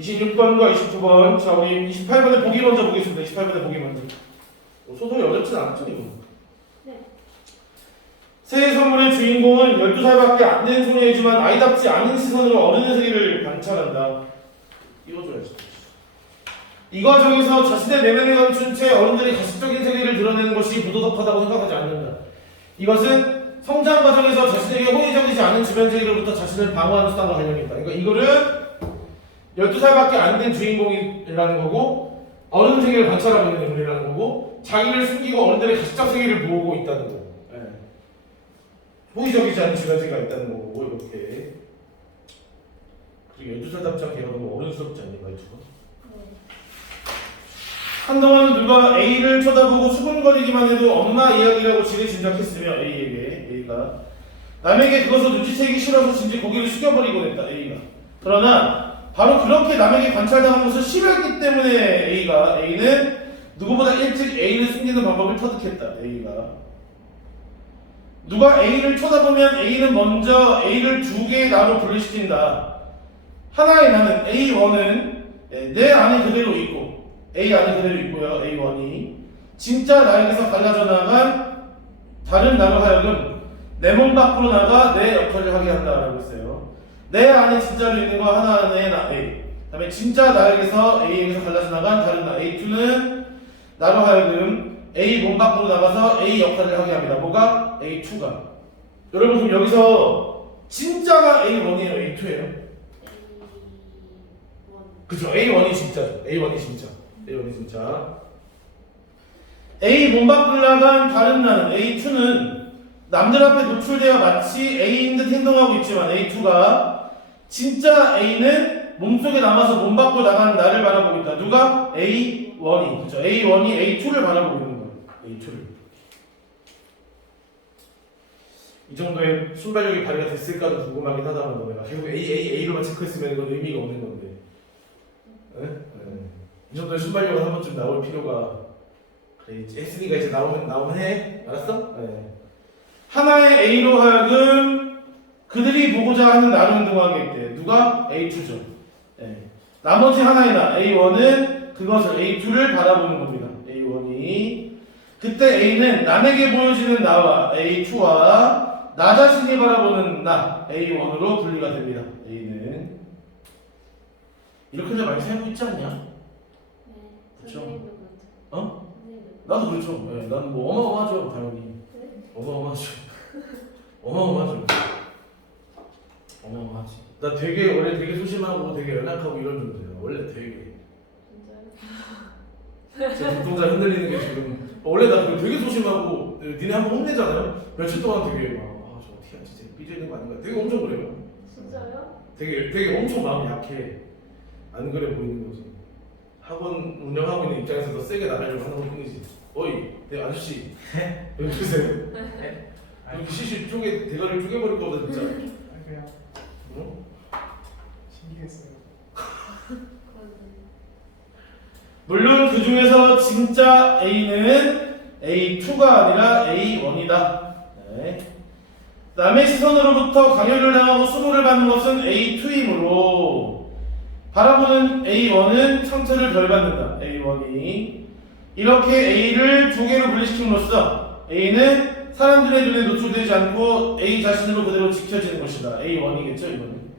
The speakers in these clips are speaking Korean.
26번과 29번. 자, 우리 28번에 보기 먼저 보겠습니다. 28번에 보기 먼저. 소설이 어렵진 않죠, 이거. 네. 새해 선물의 주인공은 12살밖에 안 된 소녀이지만 아이답지 않은 시선으로 어른의 세계를 관찰한다. 이거 줘야지. 이 과정에서 자신의 내면에 감춘 채 어른들이 가식적인 세계를 드러내는 것이 부도덕하다고 생각하지 않는다. 이것은 성장 과정에서 자신에게 호의적이지 않은 주변 세계로부터 자신을 방어하는 수단과 관련이 있다. 그러니까 이거를 12살밖에 안 된 주인공이라는 거고 어른 세계를 관찰하고 있는 인물이라는 거고 자기를 숨기고 어른들의 가식적 세계를 보고 있다는 거고 호의적이지 않은 주변 세계가 있다는 거고 이렇게. 그리고 12살답지 않게 너무 어른스럽지 않니 말투가? 한동안 누가 A를 쳐다보고 수근거리기만 해도 엄마 이야기라고 지레 짐작했으며 A가 남에게 그것을 눈치채기 싫어서 진지 고개를 숙여버리곤 했다. A가. 그러나 바로 그렇게 남에게 관찰당한 것을 싫어했기 때문에 A는 누구보다 일찍 A를 숨기는 방법을 터득했다. A가. 누가 A를 쳐다보면 A는 먼저 A를 두 개의 나로 분리시킨다. 하나의 나는 A1은 내 안에 그대로 있고 A 안에 그대로 있고요. A1이 진짜 나에게서 갈라져 나간 다른 나로 하여금 내 몸 밖으로 나가 내 역할을 하게 한다라고 했어요. 내 안에 진짜로 있는 거 하나는 나 A. 그다음에 진짜 나에게서 A에게서 갈라져 나간 다른 나 A2는 나로 하여금 A 몸 밖으로 나가서 A 역할을 하게 합니다. 뭐가? A2가. 여러분 그럼 여기서 진짜가 A1이에요? A2예요? 그죠? A1이 진짜죠. A1이 진짜. A1이 진짜. A 몸 밖으로 나간 다른 나는 A2는 남들 앞에 노출되어 마치 A인 듯 행동하고 있지만 A2가 진짜 A는 몸속에 남아서 몸 밖으로 나가는 나를 바라보고 있다. 누가? A1이. 그죠? A1이 A2를 바라보고 있는 거예요. A2를. 이 정도의 순발력이 발휘가 됐을까도 궁금하긴 하다만 내가 계속 A로만 체크했으면 이건 의미가 없는 건데. 네? 이 정도의 순발력은 한 번쯤 나올 필요가 그래. 했으니까 이제 나오면 해. 알았어? 네. 하나의 A로 하여금 그들이 보고자 하는 나를 행동하게 했대. 누가? A2죠. 네. 나머지 하나의 나 A1은 그것을 A2를 바라보는 겁니다. A1이 그때 A는 남에게 보여지는 나와 A2와 나 자신이 바라보는 나 A1으로 분리가 됩니다. A는 이렇게들 많이 살고 있지 않냐? 그렇죠. 어? 나도 그렇죠. 네, 나는 뭐 어마어마하죠, 당연히. 어마어마하죠. 어마어마하죠. 어마어마하지. 나 원래 되게 소심하고 되게 연약하고 이런 존재야. 원래 되게. 진짜요? 제 눈동자 흔들리는 게 지금. 원래 나 되게 소심하고 니네 한번 혼내잖아요. 며칠 동안 되게 막 저 어떻게 하지? 쟤 삐지는 거 아닌가? 되게 엄청 그래요. 진짜요? 되게 엄청 마음이 약해. 안 그래 보이는 거지. 학원 운영하고 있는 입장에서 더 세게 나가려고 하는 것 뿐이지. 어이, 네 아저씨. 여기 주세요. 여기 시시 대가리를 쪼개버릴 거거든 진짜. 그냥 응? 신기했어요. 물론 그 중에서 진짜 A는 A2가 아니라 A1이다. 네. 남의 시선으로부터 강요를 당하고 수모를 받는 것은 A2이므로 바라보는 A1은 상처를 덜 받는다. A1이 이렇게 A를 두 개로 분리시킴으로써 A는 사람들의 눈에 노출되지 않고 A 자신으로 그대로 지켜지는 것이다. A1이겠죠 이거는.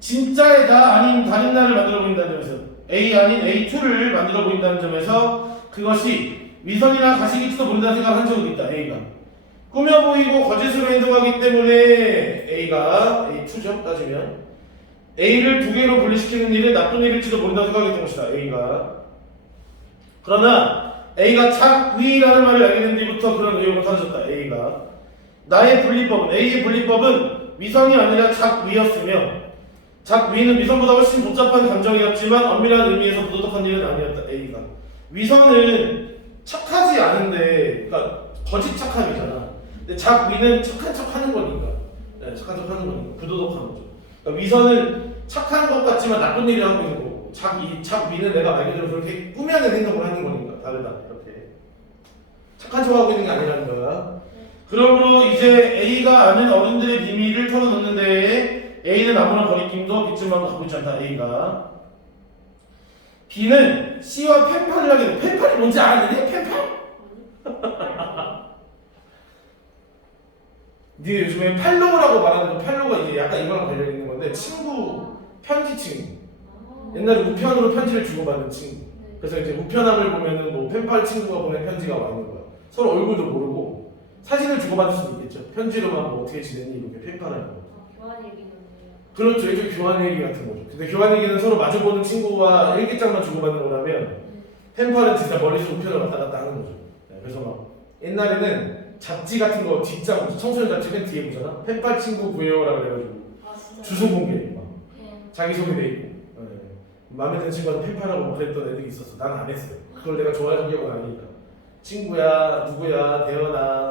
진짜의 나 아닌 다른 나를 만들어 보인다는 점에서 A 아닌 A2를 만들어 보인다는 점에서 그것이 위선이나 가식일지도 모른다는 생각을 한 적은 있다. A가 꾸며 보이고 거짓으로 행동하기 때문에 A가 A2죠 따지면 A를 두 개로 분리시키는 일은 나쁜 일일지도 모른다고 생각했던 것이다. A가. 그러나 A가 착위라는 말을 알게 된 뒤부터 그런 의혹은 사라졌다. A가. 나의 분리법은 A의 분리법은 위선이 아니라 착위였으며 착위는 위선보다 훨씬 복잡한 감정이었지만 엄밀한 의미에서 부도덕한 일은 아니었다. A가. 위선은 착하지 않은데 그러니까 거짓 착함이잖아. 근데 착위는 착한 척하는 거니까. 네, 착한 척하는 거니까 부도덕한 거죠. 그러니까 위선은 착한 것 같지만 나쁜 일을 하고 있는 거고 착위는 내가 말 그대로 그렇게 꾸며낸 행동을 하는 거니까 다르다. 이렇게 착한 척하고 있는 게 아니라는 거야. 그러므로 이제 A가 아는 어른들의 비밀을 털어놓는 데에 A는 아무런 거리낌도 빗줄만 갖고 있지 않다. A가. B는 C와 펜팔을 하게 돼. 펜팔이 뭔지 아는데? 펜팔? 네 요즘에 팔로우라고 말하는 거 팔로우가 이제 약간 이거랑 관련 있는 건데 친구, 편지 친구. 옛날에 우편으로 편지를 주고받는 친구. 그래서 이제 우편함을 보면은 뭐 펜팔 친구가 보낸 편지가 와 있는 거야. 서로 얼굴도 모르고 사진을 주고받을 수는 있겠죠. 편지로만 뭐 어떻게 지냈니 이렇게 펜팔하고. 교환 얘기는 그렇죠. 일종의 교환 얘기 같은 거죠. 근데 교환 얘기는 서로 마주보는 친구와 일기장만 주고받는 거라면 펜팔은 진짜 머릿속 우편을 왔다 갔다 하는 거죠. 네, 그래서 막 옛날에는 잡지 같은 거 뒷장 청소년 잡지 맨 뒤에 보잖아. 펜팔 친구 구해요라고 그래가지고 주소 공개 막 자기 소개돼 있고. 네. 마음에 드는 친구한테 펜팔하고 막 그랬던 애들이 있었어. 난 안 했어요. 그걸 내가 좋아하는 기억은 아니니까. 친구야 누구야 대현아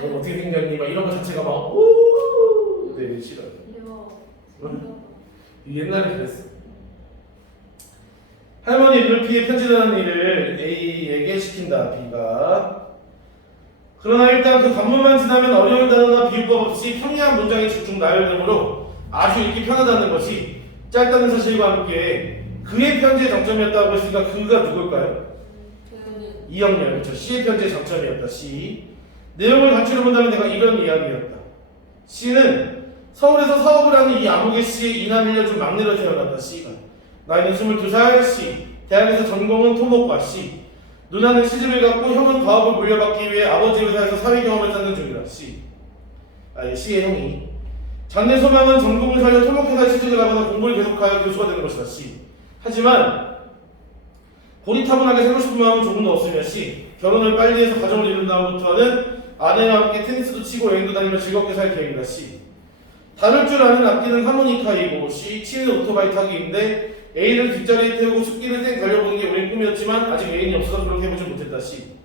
넌 어떻게 생겼니 막 이런 거 자체가 막오 네 싫어요. 옛날에 그랬어. 할머니 이를 피해 편지라는 일을 A에게 시킨다. B가. 그러나 일단 그 관문만 지나면 어려운 단어나 비유법 없이 평이한 문장이 쭉쭉 나열되므로 아주 읽기 편하다는 것이 짧다는 사실과 함께 그의 편지의 장점이었다고 했으니까 그가 누굴까요? 이영렬. 그렇죠. C의 편지의 장점이었다. C. 내용을 갖추려 본다면 내가 이런 이야기였다. C는 서울에서 사업을 하는 이 아무개 씨의 이남 일녀중 막내로 태어났다. C가. 나이는 22살. C. 대학에서 전공은 토목과. C. 누나는 시집을 갔고 형은 가업을 물려받기 위해 아버지 회사에서 사회 경험을 쌓는 중이다. C. C의 형이. 장래 소망은 전공을 살려 토목회사에 취직을 하거나 공부를 계속하여 교수가 되는 것이다. C. 하지만 고리타분하게 살고 싶은 마음은 조금도 없으며 C. 결혼을 빨리 해서 가정을 이룬 다음부터는 아내와 함께 테니스도 치고 여행도 다니며 즐겁게 살 계획이다. C. 다룰 줄 아는 악기는 하모니카이고 C. 치는 오토바이 타기인데 A를 뒷자리에 태우고 숲길을 쌩 달려보는 게 우린 꿈이었지만 아직 애인이 없어서 그렇게 해보지 못했다. C.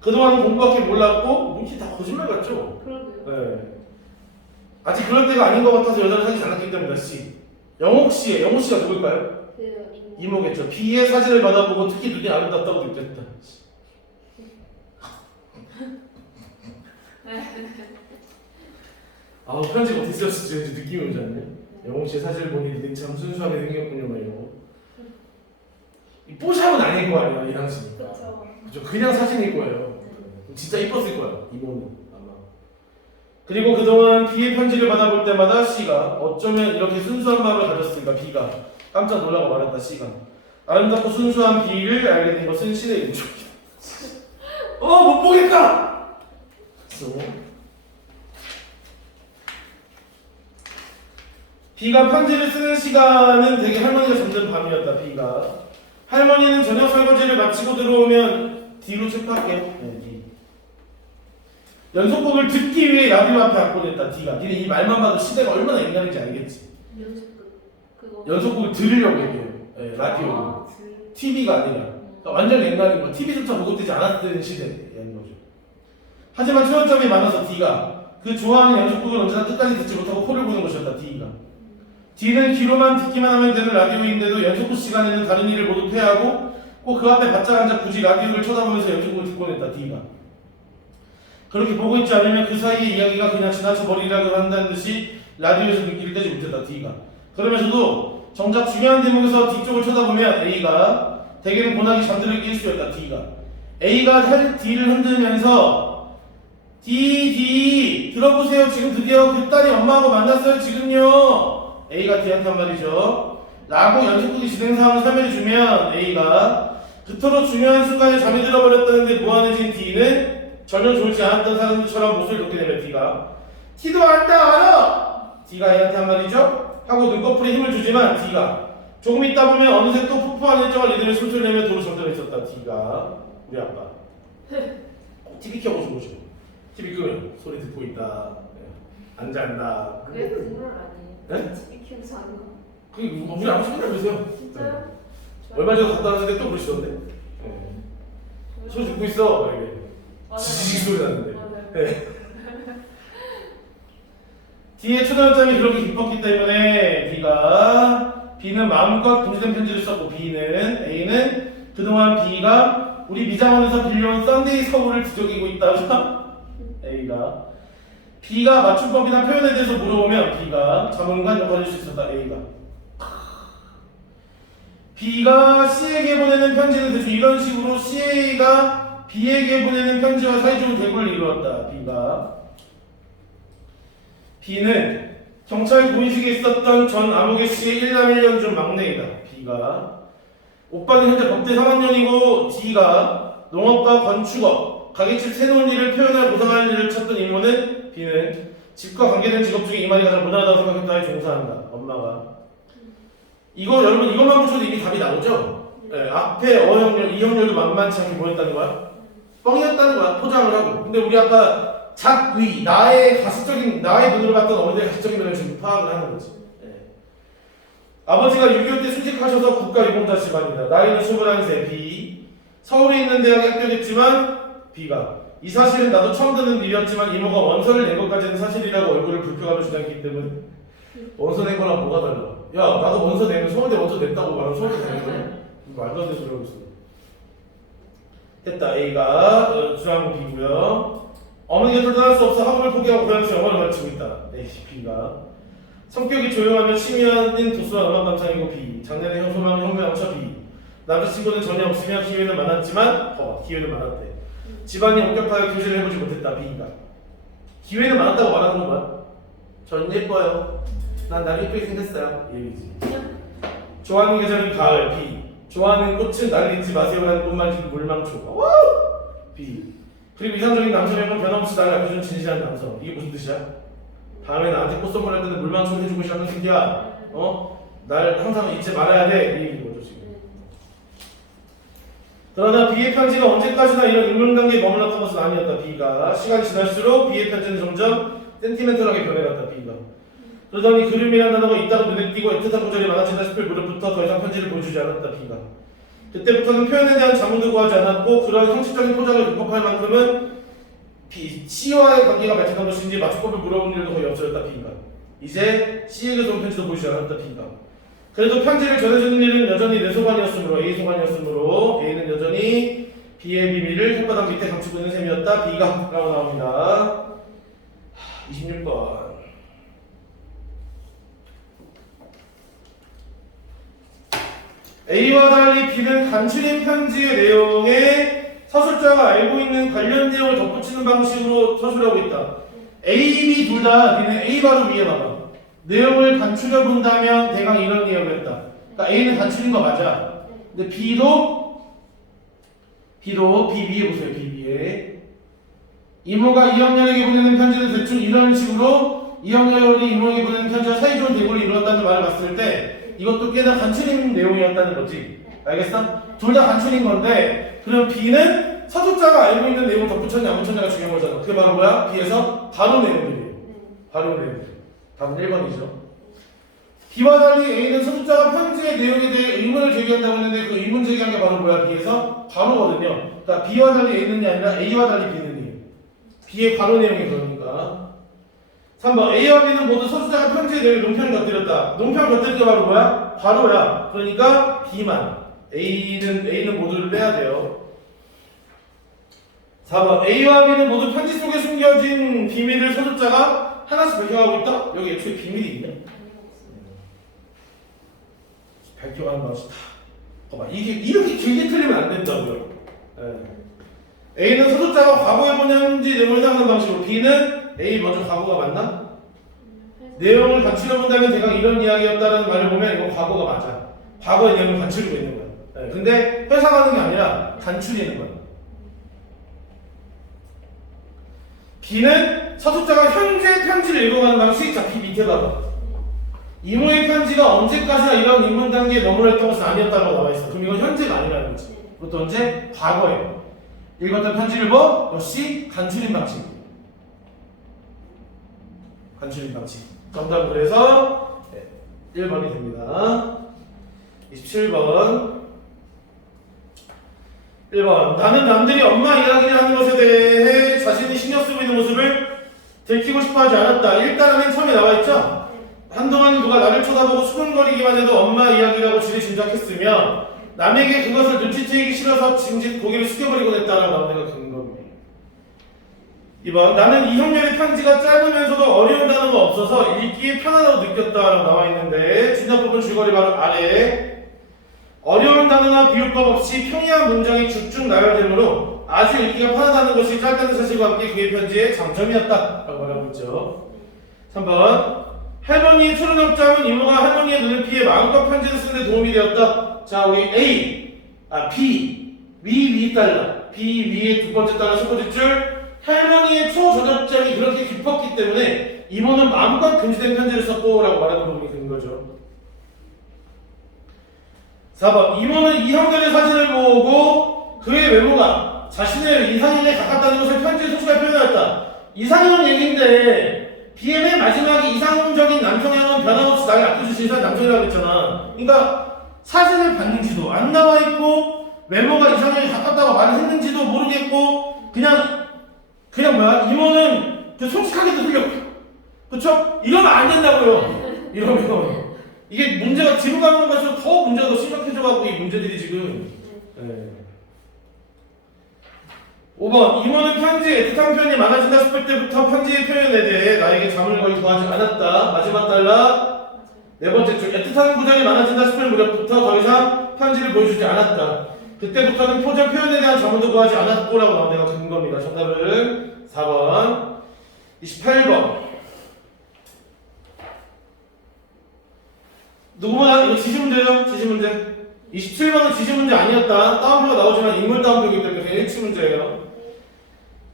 그동안 공부밖에 몰랐고 이게 다 거짓말 같죠? 그러게요. 네. 아직 그럴 때가 아닌 것 같아서 여자를 사귀지 않았기 때문이다. C. 영옥 씨가 누굴까요? 이모겠죠. B의 사진을 받아보고 특히 눈이 아름답다고 느꼈다. 아우 편지가 어떻게 쓰였을지 느낌이 오지 않냐? 영웅 씨의 사진을 보니 니네 참 순수하게 생겼군요. 막 이러고. 이 뽀샵은 아닐 거 아니야 이 당시. 그렇죠. 그죠? 그냥 사진일 거예요. 진짜 이뻤을 거야 이모는 아마. 그리고 그동안 B의 편지를 받아볼 때마다 C가 어쩌면 이렇게 순수한 마음을 가졌을까. B가 깜짝 놀라고 말했다. C가 아름답고 순수한 B를 알게 된 것은 C의 인종이다. 못 보겠다. B가 편지를 쓰는 시간은 되게 할머니가 잠든 밤이었다. B가 할머니는 저녁 설거지를 마치고 들어오면 D로 체크할게요. 네, D. 연속곡을 듣기 위해 라디오 앞에 앉고 있다. D가. 니네 이 말만 봐도 시대가 얼마나 옛날인지 알겠지. 그거. 연속곡을 들으려고 얘기해요. 네, 라디오. TV가 아니라. 그러니까 완전 옛날인 거. TV조차 보급되지 않았던 시대인 거죠. 하지만 초연점이 많아서 D가 그 좋아하는 연속곡을 언제나 끝까지 듣지 못하고 코를 고는 것이었다. D가. D는 귀로만 듣기만 하면 되는 라디오인데도 연속곡 시간에는 다른 일을 모두 폐하고 꼭 그 앞에 바짝 앉아 굳이 라디오를 쳐다보면서 연속곡을 듣곤 했다. D가. 그렇게 보고 있지 않으면 그 사이의 이야기가 그냥 지나쳐 버리라고 한다는 듯이 라디오에서 눈길을 떼지 못했다. D가. 그러면서도 정작 중요한 대목에서 뒤쪽을 쳐다보면 A가 대개는 고나게 잠들어 낄 수였다. D가. A가 D를 흔들면서 D 들어보세요. 지금 드디어 그 딸이 엄마하고 만났어요. 지금요. A가 D한테 한 말이죠. 라고 연속극의 진행 상황을 설명해주면 A가 그토록 중요한 순간에 잠이 들어버렸다는데 무한해진 D는 전혀 좋지 않았던 사람들처럼 모습을 놓게 되면 D가 T도 알아! D가 A한테 한 말이죠. 하고 눈꺼풀에 힘을 주지만 D가 조금 있다 보면 어느새 또 푸푸한 일정한 리듬을 숨소리 내며 도로 정전해 있었다. D가 우리 아빠 TV 켜고 주무시고 TV 끄면 소리 듣고 있다. 앉아있다. 그래도 그건 아니에요. 네? 이렇게 자는 거. 그게 우리 아버지 맨날 그러세요. 진짜요? 얼마 전에 갔다 왔는데 또 그러시던데. 소리 듣고 있어. 막 이게 지지직 소리 나는데. 맞아요. 네. D의 초단점이 그렇게 깊었기 때문에 B는 마음껏 금지된 편지를 썼고 A는 그동안 B가 우리 미장원에서 빌려온 썬데이 서울을 뒤적이고 있다가 A가 B가 맞춤법이나 표현에 대해서 물어보면 B가 자문관 역할을 할 수 있었다. A가 B가 C에게 보내는 편지는 대충 이런 식으로 C가 B에게 보내는 편지와 사이좋은 대구를 이루었다. B는 경찰 고위직에 있었던 전 아무개 씨의 1남 1년 중 막내이다. B가 오빠는 현재 법대 3학년이고 D가 농업과 건축업, 가게집 새놓은 일을 표현할 보상할 일을 찾던 인물은 B는 집과 관계된 직업 중에 이 말이 가장 무난하다고 생각했다에 종사한다. 엄마가 이거 여러분 이것만 보셔도 이미 답이 나오죠? 네, 앞에 어형렬, 이형렬도 만만치 않게 뭐였다는 거야? 뻥이었다는 거야. 포장을 하고. 근데 우리 아까 작위, 나의 가식적인, 나의 눈으로 봤던 어머니의 가식적인 면을 지금 파악을 하는 거지. 네. 아버지가 6.25 때 순직하셔서 국가유공자 집안이다. 나이는 21세, B. 서울에 있는 대학에 합격했지만 B가 이 사실은 나도 처음 듣는 일이었지만 이모가 원서를 낸 것까지는 사실이라고 얼굴을 붉혀가며 주장했기 때문에 원서 낸 거랑 뭐가 달라? 야, 나도 원서 내면 서울대 원서 냈다고 말하면 서울대 되는 거냐? 말도 안 되는 소리 하고 있어. 됐다. A가 주장한 거 B고요. 어머니 곁을 떠날 수 없어 학업을 포기하고 고향에서 영어를 가르치고 있다. B가 성격이 조용하며 취미인 도수와 음악 감상이고 B. 작년에 형 소망 형 명처 B. 남자친구는 전혀 없으며 기회는 많았지만 기회는 많았대. 집안이 엄격하게 교제를 해보지 못했다. B가 기회는 많았다고 말하는 건 뭐야? 전 예뻐요. 난 나를 예쁘게 생겼어요. 이 얘기지. 좋아하는 계절은 가을. B. 좋아하는 꽃은 나를 잊지 마세요라는 꽃말진 물망초. B. 그리고 이상적인 남성형은 변함없이 나를 알려준 진실한 남성. 이게 무슨 뜻이야? 다음에 나한테 꽃 선물할 때는 물망초를 해주고 싶다는 새끼야. 날 항상 잊지 말아야 돼. 이 얘기인 거죠 지금. 그러나 B의 편지가 언제까지나 이런 인물관계에 머물렀던 것은 아니었다. B가 시간이 지날수록 B의 편지는 점점 센티멘털하게 변해갔다. B가 그러더니 그림이라는 단어가 있다고 눈에 띄고 애틋한 구절이 많아진다 싶을 무렵부터 더 이상 편지를 보여주지 않았다. B가 그때부터는 표현에 대한 자문도 구하지 않았고 그런 형식적인 포장을 극복할 만큼은 C와의 관계가 맺혀간 것인지 맞춤법을 물어본 일도 거의 없어졌다. B가 이제 C에게 온 편지도 보이지 않았다. B가 그래도 편지를 전해주는 일은 여전히 내 소관이었으므로 A 소관이었으므로 A는 여전히 B의 비밀을 혓바닥 밑에 감추고 있는 셈이었다. B가 라고 나옵니다. 26번 A와 달리 B는 간추린 편지의 내용에 서술자가 알고 있는 관련 내용을 덧붙이는 방식으로 서술하고 있다. A, B 둘 다 B는 A 바로 위에 봐봐. 내용을 간추려 본다면 대강 이런 내용이었다. 그러니까 A는 간추린 거 맞아. 근데 B도 B 위에 보세요. B 위에 이모가 이형렬에게 보내는 편지는 대충 이런 식으로 이형렬이 이모에게 보내는 편지와 사이좋은 대구를 이루었다는 말을 봤을 때 이것도 꽤나 간추린 내용이었다는 거지. 알겠어? 둘 다 간추린 건데 그럼 B는 서술자가 알고 있는 내용을 덧붙였냐 안 붙였냐가 중요한 거잖아. 그게 바로 뭐야? B에서 바로 내용들이에요. 바로 내용들. 답은 1번이죠. B와 달리 A는 서술자가 편지의 내용에 대해 의문을 제기한다고 했는데 그 의문 제기한 게 바로 뭐야? B에서 바로거든요. 그러니까 B와 달리 A는이 아니라 A와 달리 B는이에요. B의 바로 내용이 그러니까. 3번 A와 B는 모두 서술자가 편지의 내용에 논평을 곁들였다. 논평을 곁들인 게 바로 뭐야? 바로야. 그러니까 B만. A는 모두를 빼야 돼요. 4번 A와 B는 모두 편지 속에 숨겨진 비밀을 서술자가 하나씩 밝혀가고 있다? 여기 애초에 비밀이 있냐? 밝혀가는 방식 다. 봐봐 이게 이렇게 길게 틀리면 안 된다고요. A는 서술자가 과거에 본 현지 내용을 해석하는 방식으로 B는 A 먼저 과거가 맞나? 내용을 간추려 본다면 대강 이런 이야기였다는 말을 보면 이건 과거가 맞아. 과거의 내용을 간추리고 있는 거야. 근데 회상하는 게 아니라 간추리는 거야. B는 서술자가 현재 편지를 읽어가는 방식. 자, B 밑에 봐봐. 이모의 편지가 언제까지나 이런 인문 단계에 머물렀던 것은 아니었다고 나와 있어. 그럼 이건 현재가 아니라는 거지. 그것도 언제? 과거에. 읽었던 편지를 뭐? 역시 간추린 방식. 간추린 방식. 정답은 그래서 1번이 됩니다. 27번. 1번. 나는 남들이 엄마 이야기를 하는 것에 대해 자신이 신경 쓰고 있는 모습을 들키고 싶어 하지 않았다. 일단은 맨 처음에 나와 있죠? 한동안 누가 나를 쳐다보고 수근거리기만 해도 엄마 이야기라고 지레 짐작했으며 남에게 그것을 눈치채기 싫어서 짐짓 고개를 숙여버리곤 했다라고 나온 데가 근거입니다. 2번 나는 이형렬의 편지가 짧으면서도 어려운 단어가 없어서 읽기에 편하다고 느꼈다라고 나와 있는데 중요한 부분 줄거리 바로 아래 어려운 단어나 비유법 없이 평이한 문장이 쭉쭉 나열되므로 아주 읽기가 편하다는 것이 짧다는 사실과 함께 그의 편지의 장점이었다 라고 말하고 있죠. 3번 할머니의 푸른 억장은 이모가 할머니의 눈을 피해 마음껏 편지를 쓰는 데 도움이 되었다. 자 우리 B 위 달라 B 위의 두 번째 달라 첫 번째 줄 할머니의 초저접점이 그렇게 깊었기 때문에 이모는 마음껏 금지된 편지를 썼고 라고 말하는 부분이 되는 거죠. 4번 이모는 이형렬의 사진을 보고 그의 외모가 자신의 이상형에 가깝다는 것을 편지에 솔직하게 표현하였다. 이상형 얘기인데 BM의 마지막에 이상적인 남성향은 변함없이 나를 아껴주신 사람 남성이라고 했잖아. 그러니까 사진을 봤는지도 안 나와 있고 외모가 이상형에 가깝다고 말을 했는지도 모르겠고 그냥 뭐야 이모는 솔직하게도 흘려. 그쵸? 이러면 안 된다고요. 이러면 이게 문제가 뒤로 가는 갈수록 더 문제가 더 심각해져가지고 이 문제들이 지금. 네. 5번 이모는 편지에 애틋한 표현이 많아진다 싶을 때부터 편지의 표현에 대해 나에게 잠을 거의 구하지 않았다. 마지막 달라 네 번째 줄 애틋한 구절이 많아진다 싶을 무렵부터 더 이상 편지를 보여주지 않았다. 그때부터는 표정 표현에 대한 자문도 구하지 않았고라고 나온 데가 근거입니다. 정답은 4번 28번 누구보다 이거 지시문제죠? 지시문제 27번은 지시문제 아니었다. 따옴표가 나오지만 인물 따옴표이기 때문에 그냥 일치문제예요.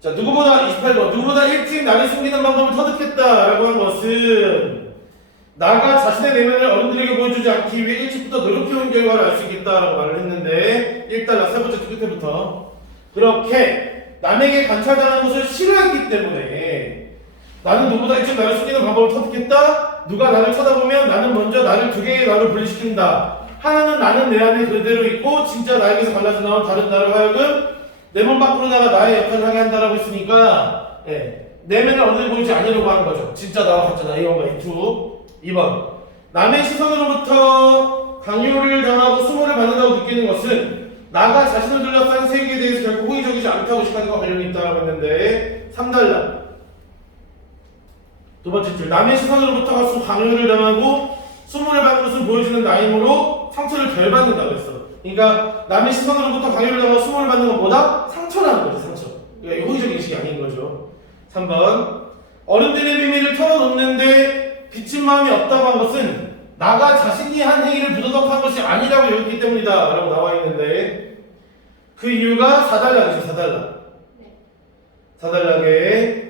자 누구보다 28번 누구보다 일찍 나를 숨기는 방법을 터득했다라고 한 것은 나가 자신의 내면을 어른들에게 보여주지 않기 위해 일찍부터 노력해온 결과를 알 수 있겠다라고 말을 했는데 1달러 세 번째 끝에부터 그렇게 남에게 관찰당하는 것을 싫어했기 때문에 나는 누구보다 일찍 나를 숨기는 방법을 터득했다. 누가 나를 쳐다보면 나는 먼저 나를 두 개의 나를 분리시킨다. 하나는 나는 내 안에 그대로 있고 진짜 나에게서 갈라져 나온 다른 나를 하여금 내 몸 밖으로 나가 나의 역할을 하게 한다라고 했으니까 내면을 어른들 보이지 않으려고 하는 거죠. 진짜 나와 같잖아. A1과 A2 2번 남의 시선으로부터 강요를 당하고 수모를 받는다고 느끼는 것은 나가 자신을 둘러싼 세계에 대해서 결코 호의적이지 않다고 시각과 관련이 있다고 했는데 3달러 두 번째 줄 남의 시선으로부터 강요를 당하고 수모를 받는 것은 보여주는 나임으로 상처를 덜 받는다고 했어. 그러니까 남의 시선으로부터 강요를 당하고 수모를 받는 것보다 상처라는 거지. 상처. 그러니까 호의적인 인식이 아닌 거죠. 3번 어른들의 비밀을 털어놓는데 비친 마음이 없다고 한 것은 나가 자신이 한 행위를 부도덕한 것이 아니라고 여겼기 때문이다 라고 나와 있는데 그 이유가 4달러죠. 4달러의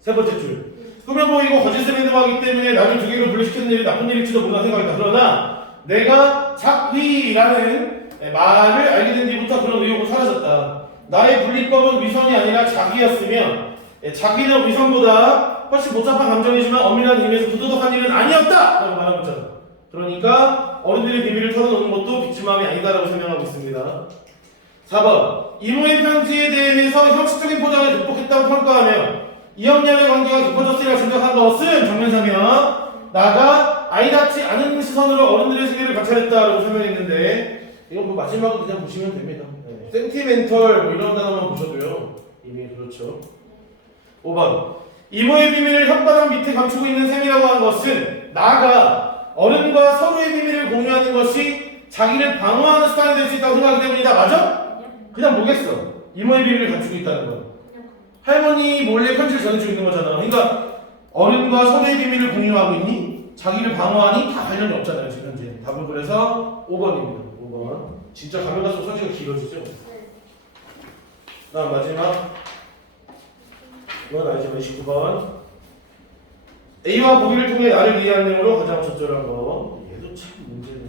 세 번째 줄 꾸며 보이고 거짓을 행동하기 때문에 나를 두 개로 분리시키는 일이 나쁜 일일지도 모른다 생각했다. 그러나 내가 작위라는 말을 알게 된 뒤부터 그런 의혹은 사라졌다. 나의 분리법은 위선이 아니라 자기였으면 자기는 위선보다 훨씬 복잡한 감정이지만 엄밀한 의미에서 부도덕한 일은 아니었다! 라고 말하고 있잖아. 그러니까 어른들의 비밀을 털어놓는 것도 빚진 마음이 아니다라고 설명하고 있습니다. 4번 이모의 편지에 대해서 형식적인 포장을 극복했다고 평가하며 이형렬의 관계가 깊어졌으리라 생각한 것은 정면사면 나가 아이답지 않은 시선으로 어른들의 세계를 관찰했다라고 설명했는데 이건 뭐 마지막으로 그냥 보시면 됩니다. 센티멘털 뭐 이런 단어만 보셔도요 이미 그렇죠. 5번 이모의 비밀을 혓바닥 밑에 감추고 있는 셈이라고 하는 것은 나가 어른과 서로의 비밀을 공유하는 것이 자기를 방어하는 습관이 될 수 있다고 생각하기 때문이다. 맞아? 그냥 뭐겠어? 이모의 비밀을 감추고 있다는 건 할머니 몰래 편지를 전해주고 있는 거잖아. 그러니까 어른과 서로의 비밀을 공유하고 있니? 자기를 방어하니? 다 관련이 없잖아요 지금 현재. 답은 그래서 5번입니다. 5번 진짜 가면 갈수록 서지가 길어지죠? 다음 마지막 이건 알지만 29번 A와 보기를 통해 나를 이해하는 내용으로 가장 적절한 거. 얘도 참 문제네.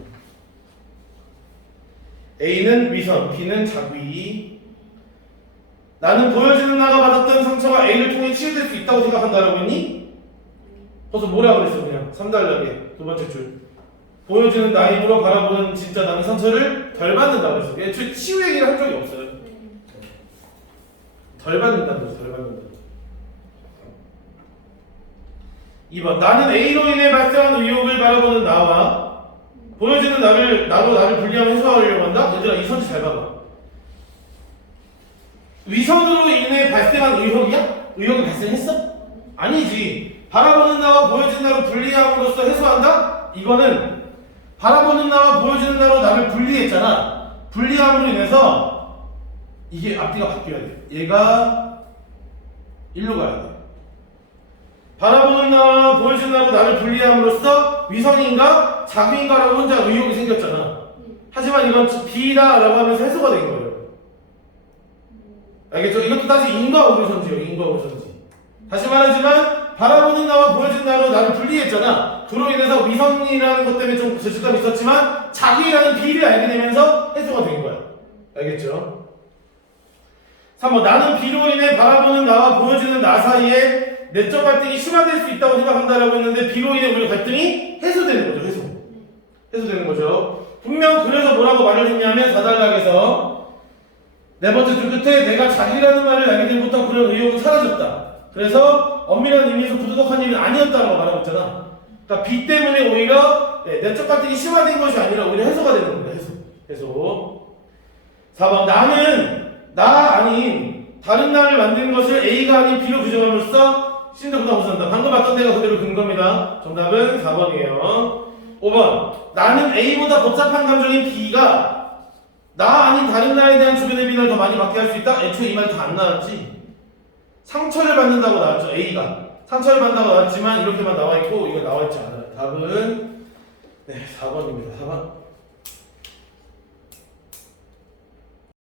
A는 위선, B는 자기. 나는 보여지는 나가 받았던 상처가 A를 통해 치유될 수 있다고 생각한다라고 했니? 그래서 뭐라 그랬어 그냥 3달러게 두 번째 줄 보여지는 나임으로 바라보는 진짜 나는 상처를 덜 받는다고 했어. 애초에 치유 얘기를 한 적이 없어요. 덜 받는다는 거죠. 덜 받는다. 2번 나는 A로 인해 발생한 의혹을 바라보는 나와 보여지는 나로 나를 분리하면 해소하려고 한다? 얘들아 이 선지 잘 봐봐. 위선으로 인해 발생한 의혹이야? 의혹이 발생했어? 아니지. 바라보는 나와 보여지는 나로 분리함으로써 해소한다? 이거는 바라보는 나와 보여지는 나로 나를 분리했잖아. 분리함으로 인해서 이게 앞뒤가 바뀌어야 돼. 얘가 일로 가야 돼. 바라보는 나와 보여지는 나로 나를 분리함으로써 위선인가 자기인가라고 혼자 의혹이 생겼잖아. 하지만 이건 B다라고 하면서 해소가 된 거예요. 알겠죠? 이것도 다시 인과 오류선지예요. 인과 오류선지. 다시 말하지만 바라보는 나와 보여지는 나로 나를 분리했잖아. 그로 인해서 위선이라는 것 때문에 좀 죄책감이 있었지만 자기라는 B를 알게 되면서 해소가 된 거야. 알겠죠? 3번 나는 B로 인해 바라보는 나와 보여지는 나 사이에 내적 갈등이 심화될 수 있다고 생각한다라고 했는데 B로 인해 우리 갈등이 해소되는 거죠. 해소되는 거죠. 분명 그래서 뭐라고 말을 했냐면 4단락에서 네 번째 줄 끝에 내가 자기라는 말을 알게 된부터 그런 의혹은 사라졌다. 그래서 엄밀한 의미에서 부도덕한 일은 아니었다라고 말하고 있잖아. 그러니까 B 때문에 오히려 내적 갈등이 심화된 것이 아니라 오히려 해소가 되는 겁니다. 해소. 4번 나는 나 아닌 다른 나를 만든 것을 A가 아닌 B로 규정함으로써 신덕보다 우선다. 방금 봤던 데가 그대로 근거입니다. 정답은 4번이에요. 5번 나는 A보다 복잡한 감정인 B가 나 아닌 다른 나에 대한 주변의 비난을 더 많이 받게 할 수 있다? 애초에 이 말 다 안 나왔지. 상처를 받는다고 나왔죠. A가 상처를 받는다고 나왔지만 이렇게만 나와있고 이거 나와있지 않아요. 답은 4번입니다. 4번